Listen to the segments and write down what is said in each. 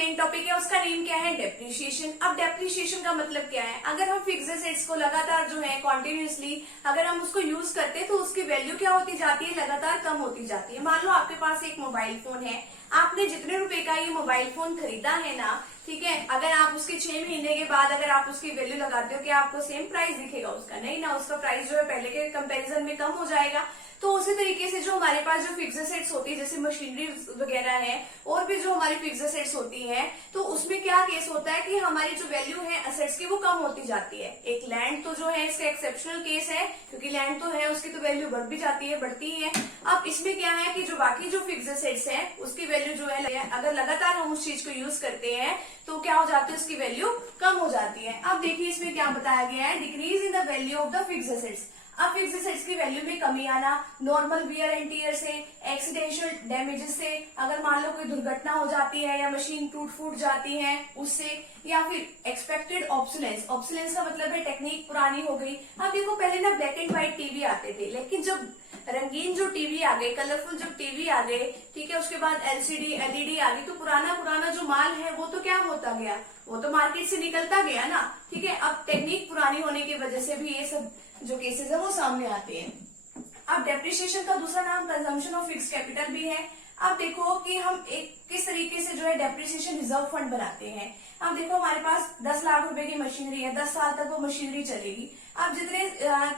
Main topic है उसका name क्या है, डेप्रिसिएशन। अब डेप्रिसिएशन का मतलब क्या है, अगर हम फिक्स्ड एसेट्स को लगातार जो है कॉन्टिन्यूसली अगर हम उसको यूज करते हैं तो उसकी वैल्यू क्या होती जाती है, लगातार कम होती जाती है। मान लो आपके पास एक मोबाइल फोन है, आपने जितने रुपए का ये मोबाइल फोन खरीदा है ना, ठीक है, अगर आप उसके 6 महीने के बाद अगर आप उसकी वैल्यू लगाते हो, क्या आपको सेम प्राइस दिखेगा उसका? नहीं ना, उसका प्राइस जो है पहले के कंपैरिजन में कम हो जाएगा। तो उसी तरीके से जो हमारे पास जो फिक्स्ड एसेट्स होती है, जैसे मशीनरी वगैरह है और भी जो हमारी फिक्स्ड एसेट्स होती हैं, तो उसमें क्या केस होता है कि हमारी जो वैल्यू है एसेट्स की वो कम होती जाती है। एक लैंड तो जो है इसका एक्सेप्शनल केस है, क्योंकि लैंड तो है उसकी तो वैल्यू बढ़ भी जाती है, बढ़ती है। अब इसमें क्या है कि जो बाकी जो फिक्स्ड एसेट्स है उसकी वैल्यू जो है अगर लगातार हम उस चीज को यूज करते हैं तो क्या हो जाती है, उसकी वैल्यू कम हो जाती है। अब देखिए इसमें क्या बताया गया है, decrease in the value of the fixed assets. अब फिक्स्ड एसेट्स की वैल्यू में कमी आना नॉर्मल वियर एंड टियर से, एक्सीडेंशियल डैमेजेस से, अगर मान लो कोई दुर्घटना हो जाती है या मशीन टूट फूट जाती है उससे, या फिर एक्सपेक्टेड ऑब्सोलेंस। ऑब्सोलेंस का मतलब है टेक्निक पुरानी हो गई। अब देखो पहले ना ब्लैक एंड व्हाइट टीवी आते थे, लेकिन जब रंगीन जो टीवी आ गए, कलरफुल जब टीवी आ गए, ठीक है, उसके बाद एलसीडी एलईडी आ गई, तो पुराना पुराना जो माल है वो तो क्या होता गया, वो तो मार्केट से निकलता गया ना, ठीक है। अब टेक्निक पुरानी होने की वजह से भी ये सब जो केसेस है वो सामने आते हैं। अब डेप्रिसिएशन का दूसरा नाम कंजम्पशन ऑफ फिक्स्ड कैपिटल भी है। अब देखो कि हम एक किस तरीके से जो है डेप्रिसिएशन रिजर्व फंड बनाते हैं। अब देखो हमारे पास 10 लाख रुपए की मशीनरी है, 10 साल तक वो मशीनरी चलेगी। अब जितने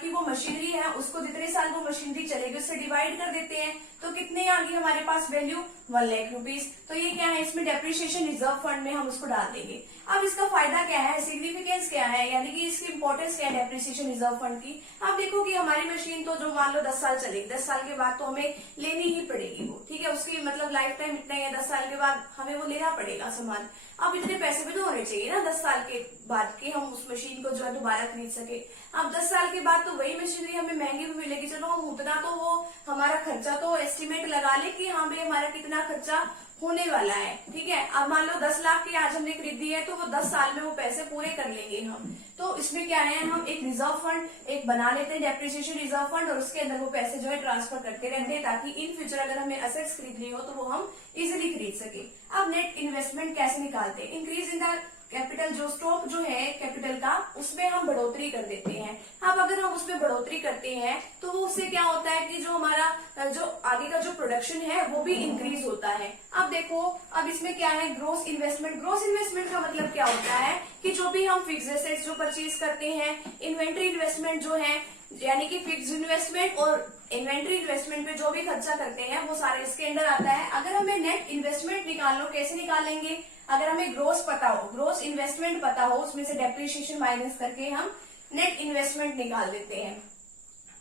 की वो मशीनरी है उसको जितने साल वो मशीनरी चलेगी उससे डिवाइड कर देते हैं, तो कितने आ गई हमारे पास वैल्यू, 1 लाख रुपीज। तो ये क्या है, इसमें डेप्रिसिएशन रिजर्व फंड में हम उसको डाल देंगे। अब इसका फायदा क्या है, सिग्निफिकेंस क्या है, यानी कि इसकी इंपॉर्टेंस क्या है डेप्रिसिएशन रिजर्व फंड की। अब देखो कि हमारी मशीन तो जो मान लो 10 साल चलेगी, 10 साल के बाद तो हमें लेनी ही पड़ेगी वो, ठीक है, उसकी मतलब लाइफ टाइम इतना ही है, 10 साल के बाद हमें वो लेना पड़ेगा सामान। अब इतने पैसे भी तो होने चाहिए ना 10 साल के बाद कि हम उस मशीन को जो है दोबारा खरीद सके। अब 10 साल के बाद तो वही मशीनरी हमें महंगी भी मिलेगी, चलो हम उतना तो वो हमारा खर्चा तो एस्टिमेट लगा ले कि हाँ भाई हमारा कितना खर्चा होने वाला है, ठीक है। अब मान लो 10 लाख की आज हमने खरीदी है तो वो 10 साल में वो पैसे पूरे कर लेंगे हम। तो इसमें क्या है, हम एक रिजर्व फंड एक बना लेते हैं, डेप्रिसिएशन रिजर्व फंड, और उसके अंदर वो पैसे जो है ट्रांसफर करते रहते हैं ताकि इन फ्यूचर अगर हमें असेट्स खरीदनी हो तो वो हम इजिली खरीद सके। अब नेट इन्वेस्टमेंट कैसे निकालते हैं, इंक्रीज इन द कैपिटल, जो स्टॉक जो है कैपिटल का उसमें हम बढ़ोतरी कर देते हैं। अब अगर हम उसमें बढ़ोतरी करते हैं तो वो उससे क्या होता है कि जो हमारा जो आगे का जो प्रोडक्शन है वो भी इंक्रीज होता है। अब देखो अब इसमें क्या है, ग्रोस इन्वेस्टमेंट। ग्रोस इन्वेस्टमेंट का मतलब क्या होता है कि जो भी हम फिक्स्ड एसेट्स जो परचेज करते हैं, इन्वेंट्री इन्वेस्टमेंट जो है, यानी कि फिक्स्ड इन्वेस्टमेंट और इन्वेंट्री इन्वेस्टमेंट पे जो भी खर्चा करते हैं वो सारे इसके अंदर आता है। अगर हमें नेट इन्वेस्टमेंट निकालना, कैसे निकालेंगे, अगर हमें ग्रोस पता हो, ग्रोस इन्वेस्टमेंट पता हो, उसमें से डेप्रिसिएशन माइनस करके हम नेट इन्वेस्टमेंट निकाल देते हैं।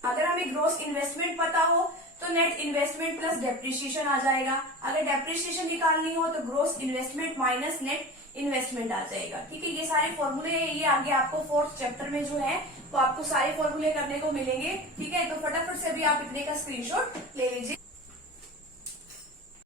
अगर हमें ग्रोस इन्वेस्टमेंट पता हो तो नेट इन्वेस्टमेंट प्लस डेप्रिसिएशन आ जाएगा। अगर डेप्रिसिएशन निकालनी हो तो gross investment minus net investment आ जाएगा, ठीक है। ये सारे फॉर्मूले ये आगे आपको 4th चैप्टर में जो है वो आपको सारे फॉर्मूले करने को मिलेंगे, ठीक है। तो फटाफट से भी आप इतने का स्क्रीनशॉट ले लीजिए।